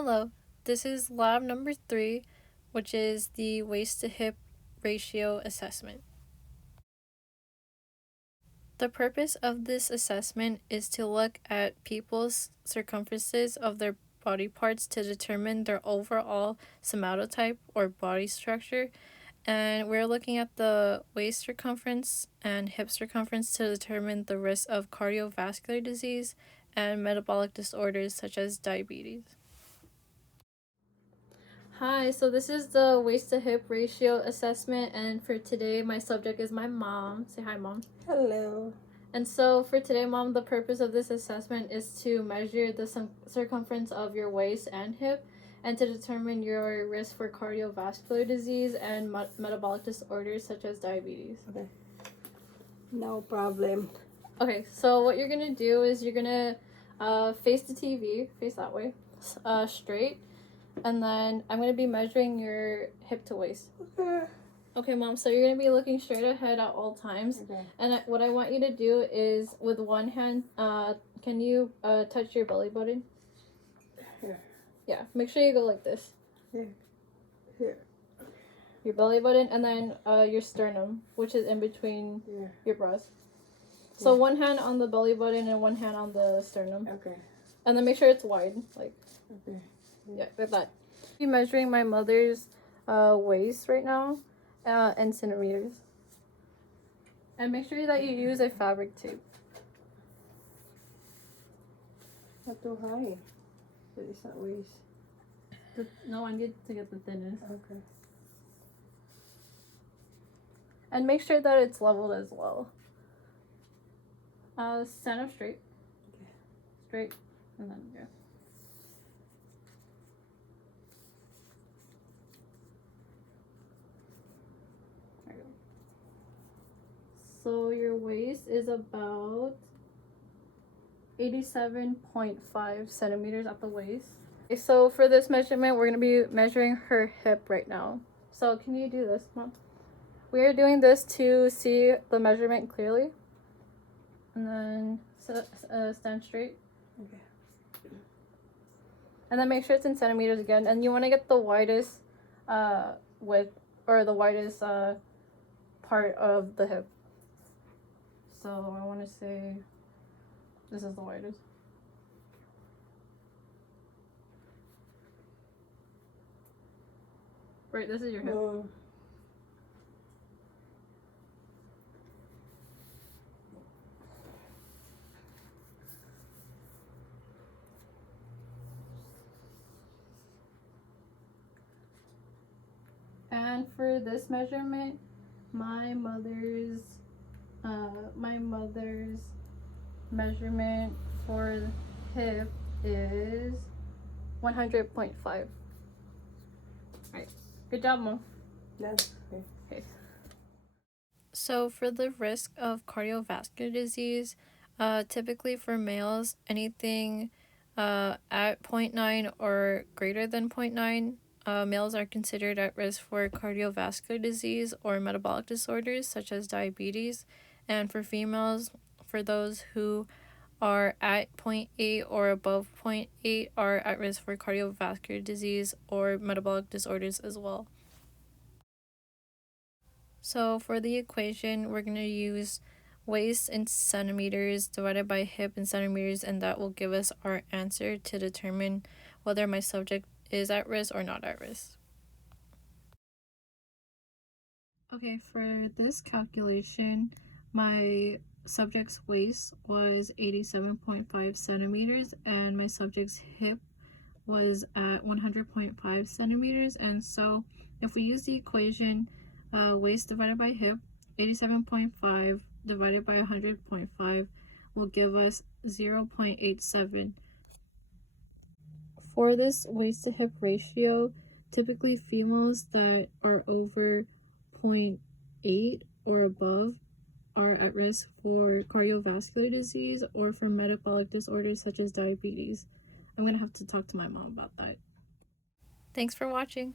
Hello, this is lab number 3, which is the waist to hip ratio assessment. The purpose of this assessment is to look at people's circumferences of their body parts to determine their overall somatotype or body structure, and we're looking at the waist circumference and hip circumference to determine the risk of cardiovascular disease and metabolic disorders such as diabetes. Hi, so this is the waist to hip ratio assessment, and for today my subject is my mom. Say hi, Mom. Hello. And so for today, Mom, the purpose of this assessment is to measure the circumference of your waist and hip and to determine your risk for cardiovascular disease and metabolic disorders such as diabetes. Okay. No problem. Okay, so what you're gonna do is you're gonna face the TV, face that way, straight, and then I'm going to be measuring your hip to waist. Okay. Okay, Mom, so you're going to be looking straight ahead at all times. Okay. And what I want you to do is, with one hand, can you touch your belly button? Here. Yeah, make sure you go like this. Here. Here. Your belly button, and then your sternum, which is in between your breast. So one hand on the belly button and one hand on the sternum. Okay. And then make sure it's wide, like. Okay. Yeah, like that. I'm measuring my mother's waist right now in centimeters. And make sure that you use a fabric tape. Not too high. But it's not waist. No, I need to get the thinnest. Okay. And make sure that it's leveled as well. Stand up straight. Okay. Straight. And then go. So your waist is about 87.5 centimeters at the waist. Okay, so for this measurement, we're going to be measuring her hip right now. So can you do this, Mom? We are doing this to see the measurement clearly. And then stand straight. Okay. And then make sure it's in centimeters again. And you want to get the widest width, or the widest part of the hip. So I want to say this is the widest. Right, this is your hip. And for this measurement, my mother's measurement for the hip is 100.5. Alright, good job, Mom. That's okay. Okay. So for the risk of cardiovascular disease, typically for males, anything at 0.9 or greater than 0.9, males are considered at risk for cardiovascular disease or metabolic disorders such as diabetes. And for females, for those who are at 0.8 or above 0.8 are at risk for cardiovascular disease or metabolic disorders as well. So for the equation, we're going to use waist in centimeters divided by hip in centimeters, and that will give us our answer to determine whether my subject is at risk or not at risk. Okay, for this calculation, my subject's waist was 87.5 centimeters and my subject's hip was at 100.5 centimeters. And so if we use the equation waist divided by hip, 87.5 divided by 100.5 will give us 0.87. For this waist to hip ratio, typically females that are over 0.8 or above are at risk for cardiovascular disease or for metabolic disorders such as diabetes. I'm going to have to talk to my mom about that. Thanks for watching.